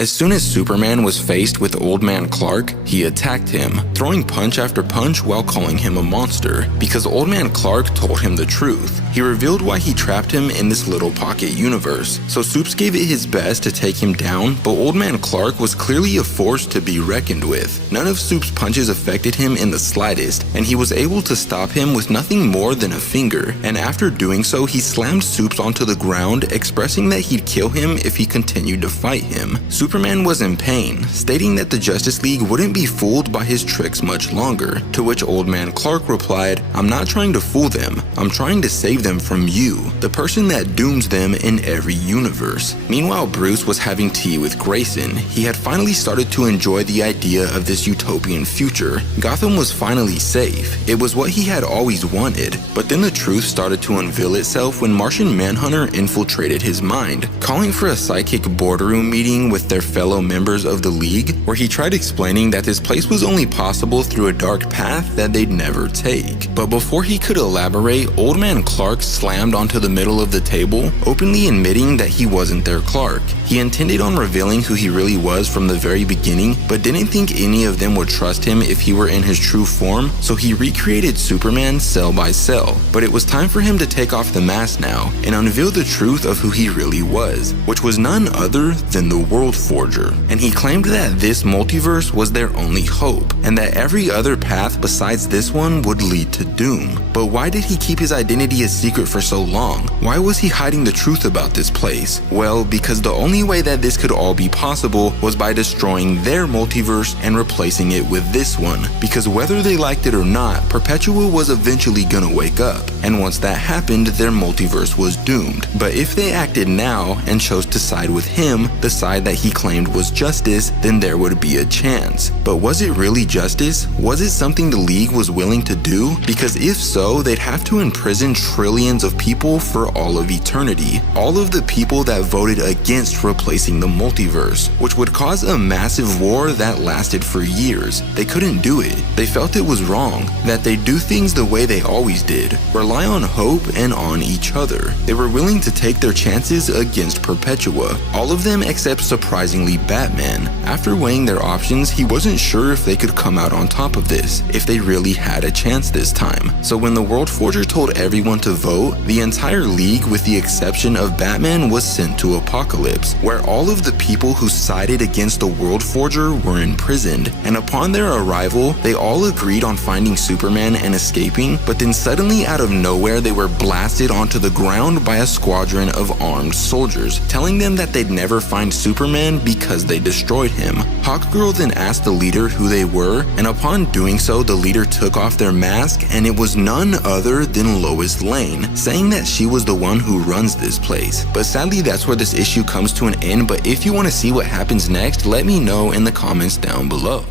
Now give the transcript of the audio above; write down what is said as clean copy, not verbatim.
As soon as Superman was faced with Old Man Clark, he attacked him, throwing punch after punch while calling him a monster, because Old Man Clark told him the truth. He revealed why he trapped him in this little pocket universe, so Supes gave it his best to take him down, but Old Man Clark was clearly a force to be reckoned with. None of Supes' punches affected him in the slightest, and he was able to stop him with nothing more than a finger, and after doing so, he slammed Supes onto the ground, expressing that he'd kill him if he continued to fight him. Superman was in pain, stating that the Justice League wouldn't be fooled by his tricks much longer, to which Old Man Clark replied, "I'm not trying to fool them, I'm trying to save them from you, the person that dooms them in every universe." Meanwhile, Bruce was having tea with Grayson. He had finally started to enjoy the idea of this utopian future. Gotham was finally safe. It was what he had always wanted, but then the truth started to unveil itself when Martian Manhunter infiltrated his mind, calling for a psychic boardroom meeting with their fellow members of the League, where he tried explaining that this place was only possible through a dark path that they'd never take. But before he could elaborate, Old Man Clark slammed onto the middle of the table, openly admitting that he wasn't their Clark. He intended on revealing who he really was from the very beginning, but didn't think any of them would trust him if he were in his true form, so he recreated Superman cell by cell. But it was time for him to take off the mask now and unveil the truth of who he really was, which was none other than the World Forger. And he claimed that this multiverse was their only hope, and that every other path besides this one would lead to doom. But why did he keep his identity a secret for so long? Why was he hiding the truth about this place? Well, because the only way that this could all be possible was by destroying their multiverse and replacing it with this one. Because whether they liked it or not, Perpetua was eventually gonna wake up, and once that happened, their multiverse was doomed. But if they acted now and chose to side with him, the side that he claimed was justice, then there would be a chance. But was it really justice? Was it something the League was willing to do? Because if so, they'd have to imprison trillions of people for all of eternity. All of the people that voted against replacing the multiverse, which would cause a massive war that lasted for years. They couldn't do it. They felt it was wrong, that they do things the way they always did, rely on hope and on each other. They were willing to take their chances against Perpetua, all of them except surprisingly Batman. After weighing their options, he wasn't sure if they could come out on top of this, if they really had a chance this time. So when the World Forger told everyone to vote, the entire League, with the exception of Batman, was sent to Apokolips, where all of the people who sided against the World Forger were imprisoned. And upon their arrival, they all agreed on finding Superman and escaping, but then suddenly out of nowhere they were blasted onto the ground by a squadron of armed soldiers, telling them that they'd never find Superman because they destroyed him. Hawkgirl then asked the leader who they were, and upon doing so, the leader took off their mask, and it was none other than Lois Lane, saying that she was the one who runs this place. But sadly, that's where this issue comes to an end, but if you want to see what happens next, let me know in the comments down below.